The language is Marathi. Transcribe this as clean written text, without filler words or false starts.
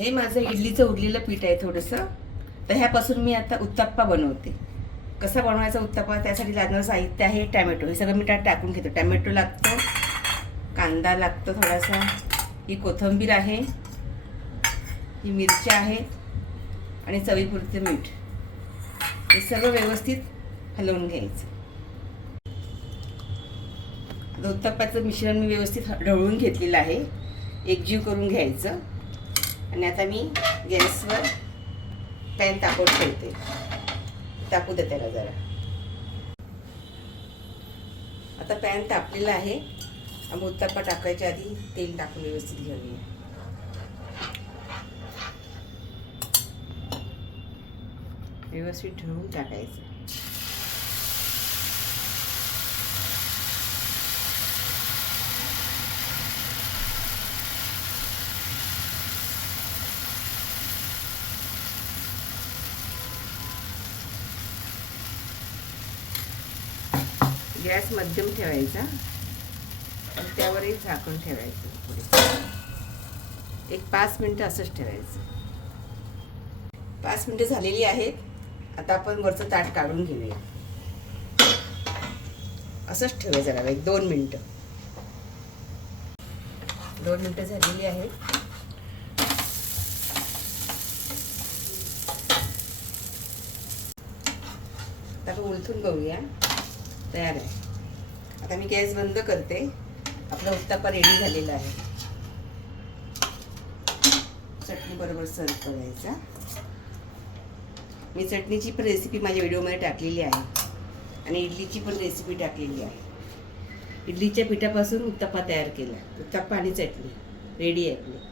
हे माझं इडलीचं उरलेलं पीठ आहे थोडंसं. तर ह्यापासून मी आता उत्तप्पा बनवते. कसा बनवायचा उत्तप्पा त्यासाठी लागणारं साहित्य आहे टॅमॅटो. हे सगळं मी त्यात टाकून घेतो. टॅमॅटो लागतो, कांदा लागतो थोडासा, ही कोथिंबीर आहे, ही मिरच्या आहेत आणि चवीपुरते मीठ. हे सर्व व्यवस्थित हलवून घ्यायचं. आता उत्तप्पाचं मिश्रण मी व्यवस्थित ढवळून घेतलेलं आहे. एकजीव करून घ्यायचं. आणि आता मी गॅसवर पॅन तापवून ठेवते. तापू दे त्याला जरा. आता पॅन तापलेला आहे. आम्ही उत्तप्पा टाकायच्या आधी तेल टाकून व्यवस्थित घेऊया. व्यवस्थित ठेवून टाकायचं. गॅस मध्यम ठेवायचा आणि त्यावरही झाकण ठेवायचं. पुढे एक 5 मिनटं असंच ठेवायचं. 5 मिनटं झालेली आहेत. आता आपण वरचं ताट काढून घेऊया. असंच ठेवायचं जरा एक 2 मिनटं. 2 मिनटं झालेली आहेत. आता आपण उलथून बघूया. तयार आहे. आता मी गॅस बंद करते. आपला उत्तप्पा रेडी झालेला आहे. चटणी बरोबर सर्व करायचा. मी चटणीची पण रेसिपी माझ्या व्हिडिओमध्ये टाकलेली आहे आणि इडलीची पण रेसिपी टाकलेली आहे. इडलीच्या पिठापासून उत्तप्पा तयार केला. उत्तप्पा आणि चटणी रेडी आहे आपली.